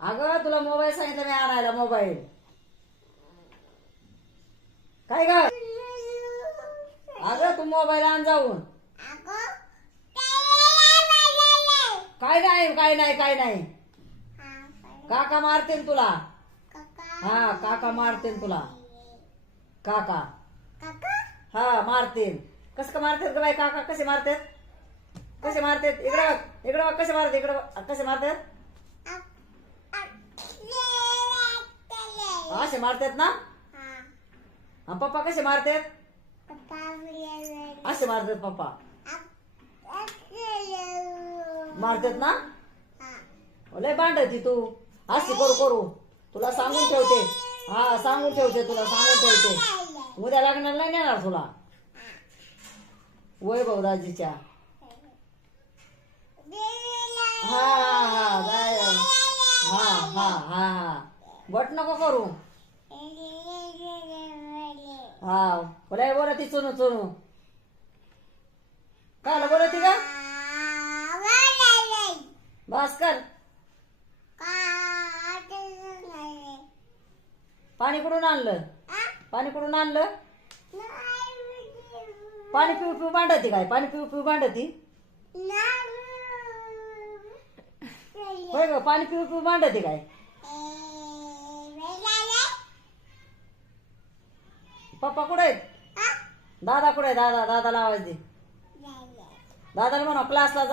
अगं तुला मोबाईल सांगितलं मी आणायला मोबाईल. काय ग? अगं तू मोबाईल आण जाऊन. काय नाही काय नाही काय नाही. काका मारतील तुला. हा काका मारतील तुला. काका हा मारतील. कसं का मारतात ग बाई काका? कसे मारतात? कसे मारतात? इकडे बघ इकडे बघ कसे मारतात. इकडे बघ कसे मारतात. असे मारतात ना. पप्पा कसे मारतात? असे मारतात पप्पा. मारतात ना. लय भांडती तू. अशी करू करू तुला सांगून ठेवते. हा सांगून ठेवते तुला सांगून ठेवते. उद्या लग्नाला नाही नेणार तुला. वैभव दाजीच्या. हा हा जाय. हा हा हा हा बट नको करू. हा बोलाय बोला ती चुनू चुनू. काय बोलत ती का? भास्कर पाणी कुठून आणलं? पाणी कुठून आणलं? पाणी पिऊ पिऊ भांडती काय? पाणी पिऊ पिऊ भांडती. होय ग पाणी पिऊ पिऊ भांडती काय? पप्पा कुठे आहेत? दादा कुठे आहे? दादा दादाला आवाज दे. दादाला म्हणा क्लासला जा.